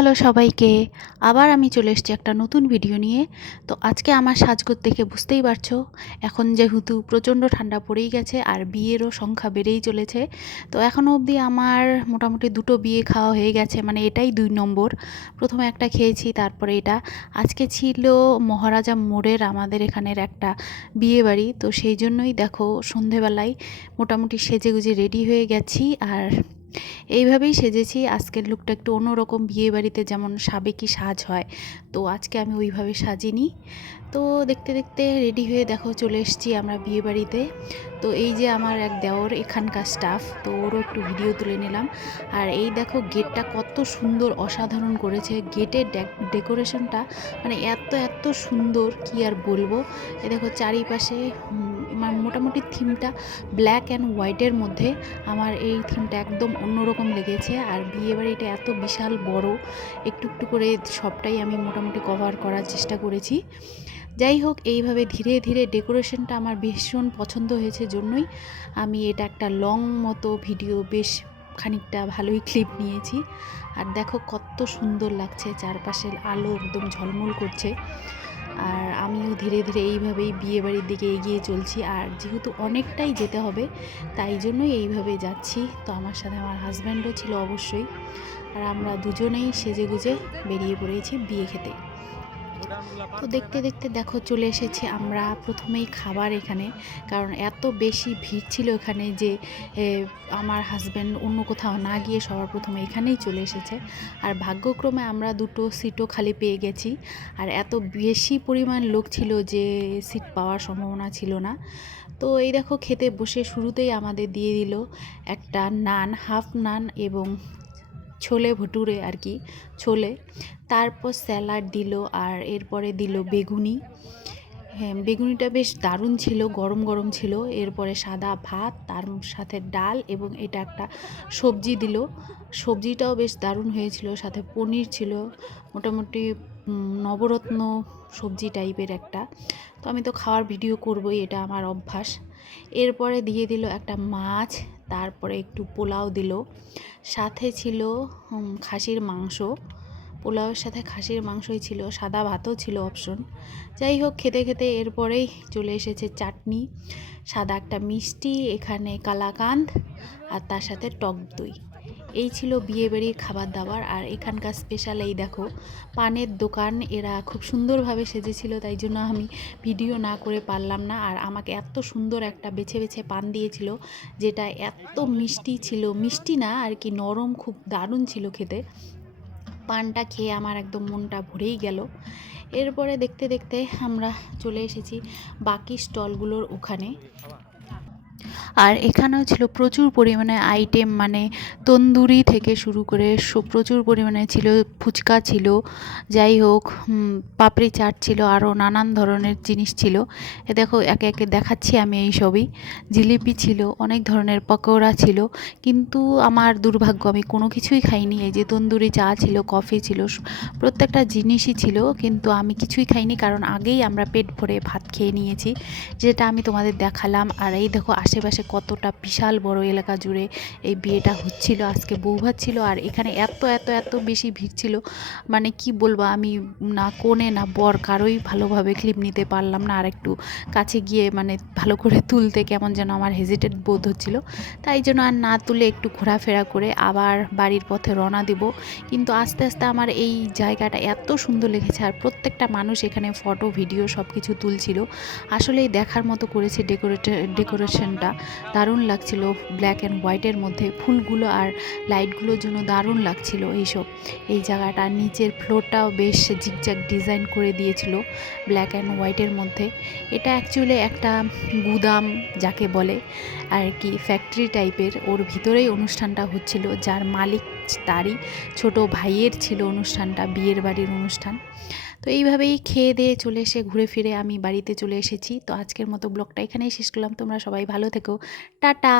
Hello সবাইকে। আবার আমি চলে এসেছি একটা নতুন ভিডিও নিয়ে। তো আজকে আমার সাজগোজ দেখে বুঝতেই পারছো, এখন যেহেতু প্রচণ্ড ঠান্ডা পড়েই গেছে আর বিয়েরও সংখ্যা বেড়েই চলেছে। তো এখনও অবধি আমার মোটামুটি 2টো বিয়ে খাওয়া হয়ে গেছে, মানে এটাই 2 নম্বর। প্রথমে একটা খেয়েছি, তারপরে এটা। আজকে ছিল মহারাজা মোড়ের আমাদের এখানের একটা বিয়ে বাড়ি, তো সেই জন্যই দেখো সন্ধেবেলায় মোটামুটি সেজেগুজে রেডি হয়ে গেছি। আর এইভাবেই সেজেছি। আজকের লুকটা একটু অন্যরকম, বিয়ে বাড়িতে যেমন সাবেকি সাজ হয়, তো আজকে আমি ওইভাবে সাজিনি। তো দেখতে দেখতে রেডি হয়ে দেখো চলে এসেছি আমরা বিয়ে বাড়িতে। তো এই যে আমার এক দেওর এখানকার স্টাফ, তো ওরও একটু ভিডিও তুলে নিলাম। আর এই দেখো গেটটা কত সুন্দর, অসাধারণ করেছে গেটের ডেকোরেশনটা, মানে এত এত সুন্দর কি আর বলবো। এ দেখো চারিপাশে মোটামুটি থিমটা ব্ল্যাক অ্যান্ড হোয়াইটের মধ্যে। আমার এই থিমটা একদম অন্যরকম লেগেছে। আর বিয়েবাড়িটা এত বিশাল বড়, একটু একটু করে সবটাই আমি মোটামুটি কভার করার চেষ্টা করেছি। যাই হোক, এইভাবে ধীরে ধীরে ডেকোরেশনটা আমার ভীষণ পছন্দ হয়েছে, জন্যই আমি এটা একটা লং মতো ভিডিও, বেশ খানিকটা ভালোই ক্লিপ নিয়েছি। আর দেখো কত সুন্দর লাগছে, চারপাশের আলো একদম ঝলমল করছে। আর আমিও ধীরে ধীরে এইভাবেই বিয়েবাড়ির দিকে এগিয়ে চলছি। আর যেহেতু অনেকটাই যেতে হবে, তাই জন্যই এইভাবে যাচ্ছি। তো আমার সাথে আমার হাজব্যান্ডও ছিল অবশ্যই। আর আমরা দুজনেই সেজেগুজে বেরিয়ে পড়েছি বিয়ে খেতে। তো দেখতে দেখতে দেখো চলে এসেছি আমরা প্রথমেই খাবার এখানে, কারণ এত বেশি ভিড় ছিল এখানে যে আমার হাজব্যান্ড অন্য কোথাও না গিয়ে সবার প্রথমে এখানেই চলে এসেছে। আর ভাগ্যক্রমে আমরা 2টো সিটও খালি পেয়ে গেছি। আর এত বেশি পরিমাণ লোক ছিল যে সিট পাওয়ার সম্ভাবনা ছিল না। তো এই দেখো খেতে বসে শুরুতেই আমাদের দিয়ে দিল একটা নান, হাফ নান এবং ছোলে ভটুরে আর কি, ছোলে। তারপর স্যালাড দিল, আর এরপরে দিল বেগুনি। হ্যাঁ, বেগুনিটা বেশ দারুণ ছিল, গরম গরম ছিল। এরপরে সাদা ভাত, তার সাথে ডাল এবং এটা একটা সবজি দিল। সবজিটাও বেশ দারুণ হয়েছিল, সাথে পনির ছিল। মোটামুটি নবরত্ন সবজি টাইপের একটা। তো আমি তো খাওয়ার ভিডিও করবই, এটা আমার অভ্যাস। এরপরে দিয়ে দিল একটা মাছ, তারপরে একটু পোলাও দিল, সাথে ছিল খাসির মাংস। পোলাওয়ের সাথে খাসির মাংসই ছিল, সাদা ভাতও ছিল অপশন। যাই হোক, খেতে খেতে এরপরেই চলে এসেছে চাটনি, সাদা একটা মিষ্টি, এখানে কালাকাঁদ, আর তার সাথে টক দই। এই ছিল বিয়েবাড়ির খাবার দাবার। আর এখানকার স্পেশাল এই দেখো পানের দোকান, এরা খুব সুন্দরভাবে সেজেছিল, তাই জন্য আমি ভিডিও না করে পারলাম না। আর আমাকে এত সুন্দর একটা বেছে বেছে পান দিয়েছিল, যেটা এত মিষ্টি ছিল, মিষ্টি না আর কি, নরম, খুব দারুণ ছিল খেতে। পানটা খেয়ে আমার একদম মনটা ভরেই গেল। এরপরে দেখতে দেখতে আমরা চলে এসেছি বাকি স্টলগুলোর ওখানে। আর এখানেও ছিল প্রচুর পরিমাণে আইটেম, মানে তন্দুরি থেকে শুরু করে প্রচুর পরিমাণে ছিল, ফুচকা ছিল, যাই হোক পাপড়ি চাট ছিল, আরও নানান ধরনের জিনিস ছিল। এ দেখো একে একে দেখাচ্ছি আমি এই সবই। জিলিপি ছিল, অনেক ধরনের পকোড়া ছিল, কিন্তু আমার দুর্ভাগ্য আমি কোনো কিছুই খাইনি। এই যে তন্দুরি চা ছিল, কফি ছিল, প্রত্যেকটা জিনিসই ছিল, কিন্তু আমি কিছুই খাইনি, কারণ আগেই আমরা পেট ভরে ভাত খেয়ে নিয়েছি, যেটা আমি তোমাদের দেখালাম। আর এই দেখো আশেপাশে কতটা বিশাল বড় এলাকা জুড়ে এই বিয়েটা হচ্ছিল, আজকে বৌভাত ছিল। আর এখানে এত এত এত বেশি ভিড় ছিল, মানে কি বলবো, আমি না কোণে না বর কারোই ভালোভাবে ক্লিপ নিতে পারলাম না। আর একটু কাছে গিয়ে মানে ভালো করে তুলতে কেমন যেন আমার হেজিটেট বোধ হচ্ছিল, তাই জন্য আর না তুলে একটু ঘোরাফেরা করে আবার বাড়ির পথে রওনা দেব। কিন্তু আস্তে আস্তে আমার এই জায়গাটা এত সুন্দর লেগেছে, আর প্রত্যেকটা মানুষ এখানে ফটো ভিডিও সব কিছু তুলছিল। আসলেই দেখার মতো করেছে ডেকোরেশনটা, দারুণ লাগছিল। ব্ল্যাক অ্যান্ড হোয়াইটের মধ্যে ফুলগুলো আর লাইটগুলোর জন্য দারুণ লাগছিল এইসব। এই জায়গাটা নিচের ফ্লোরটাও বেশ জিগজ্যাগ ডিজাইন করে দিয়েছিল ব্ল্যাক অ্যান্ড হোয়াইটের মধ্যে। এটা অ্যাকচুয়ালি একটা গুদাম যাকে বলে আর কি, ফ্যাক্টরি টাইপের, ওর ভিতরেই অনুষ্ঠানটা হচ্ছিল। যার মালিক তারই ছোট ভাইয়ের ছিল অনুষ্ঠানটা, বিয়ের বাড়ির অনুষ্ঠান। তো এইভাবেই খেয়ে দিয়ে চলে এসে ঘুরে ফিরে আমি বাড়িতে চলে এসেছি। তো আজকের মতো ব্লগটা এখানেই শেষ করলাম। তোমরা সবাই ভালো থেকো, টাটা।